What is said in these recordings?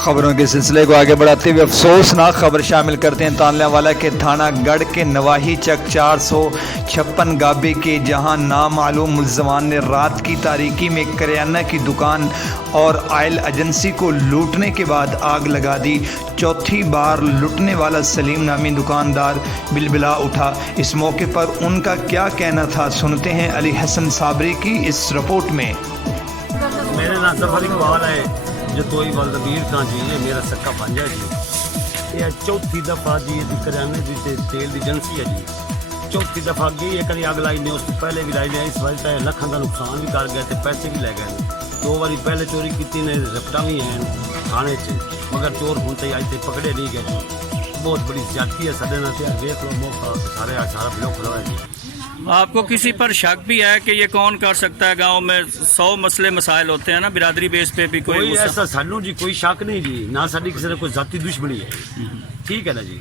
खबरों के सिलसिले को आगे बढ़ाते हुए अफसोसनाक खबर शामिल करते हैं तांल्यावाला के थाना गढ़ के नवाही चक 456 गाबे के, जहां नामालूम मुल्ज़मान ने रात की तारीकी में करियाना की दुकान और ऑयल एजेंसी को लूटने के बाद आग लगा दी। चौथी बार लूटने वाला सलीम नामी दुकानदार बिलबिला उठा। इस मौके पर उनका क्या कहना था, सुनते हैं अली हसन साबरी की इस रिपोर्ट में। मेरे नाम सफर इकबाल है, जो तो ही बलदबीर खां जी है, मेरा सक्का भांजा जी। ये चौथी दफ़ा जी करियाने की तेल की एजेंसी है जी। चौथी दफ़ा गई है, कभी अग लाई ने, उस पहले भी लाई ने, इस वजह से लखों का नुकसान भी कर गए थे, पैसे भी ले गए। 2 बारी पहले चोरी की ने, रपटा भी हैं थाने से, मगर चोर होते आज तक पकड़े नहीं गए। बहुत बड़ी ज्यादती है सदे ना, देख लो मौका सारे सारा ब्लॉक खुला है जी। आपको किसी पर शक भी है कि ये कौन कर सकता है? गांव में 100 मसले मसाइल होते हैं ना, बिरादरी बेस पे भी कोई ऐसा सानू जी कोई शक नहीं जी, ना साड़ी किसी ने कोई जाती दुश्मनी है, ठीक है ना जी।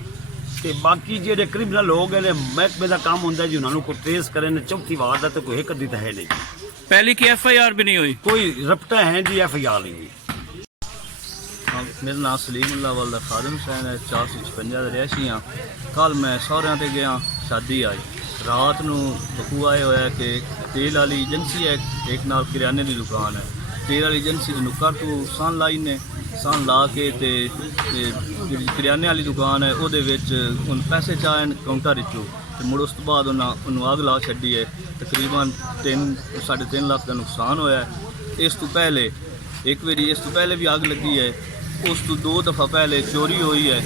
ते बाकी जेडे क्रिमिनल लोग हैं, महकमे का काम होंगे जी, उन्होंने को ट्रेस करें। चौथी वार तो कोई एक तो है नहीं, पहली की FIR भी नहीं हुई, कोई रपटा है जी, FIR नहीं हुई। मेरा नाम सलीमुल्लाह वाला खादिम हुसैन है, 456 रिहायशी हाँ। कल मैं सौरियां ते गया, शादी आई, रात नूं बखू आए होया कि तेल वाली एजेंसी है, एक नाल किराने की दुकान है। तेल वाली एजेंसी के नुक्कर तो सन लाई ने, सन ला के ते किराने वाली दुकान है, वो पैसे चाहे काउंटर चो, मुड़ उस तो बाद उन्होंने आग ला छड़ी है। तकरीबन 3-3.5 लाख का नुकसान होया है। इस तो पहले एक बारी इस तो पहले भी आग लगी है, उस तो 2 दफ़ा पहले चोरी हुई है।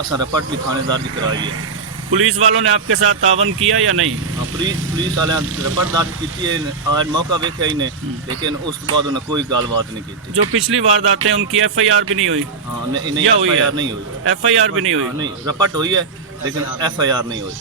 असा रपट भी थानेदार की कराई है। पुलिस वालों ने आपके साथ तावन किया या नहीं? हाँ, पुलिस वाले रपट दर्ज की है, आज मौका वेख्या ही ने, लेकिन उस बाद उन्हें कोई गलबात नहीं की। जो पिछली वारदातें हैं उनकी FIR भी नहीं हुई? हाँ नहीं, FIR नहीं हुई। FIR भी नहीं हुई? नहीं, रपट हुई है लेकिन FIR नहीं हुई।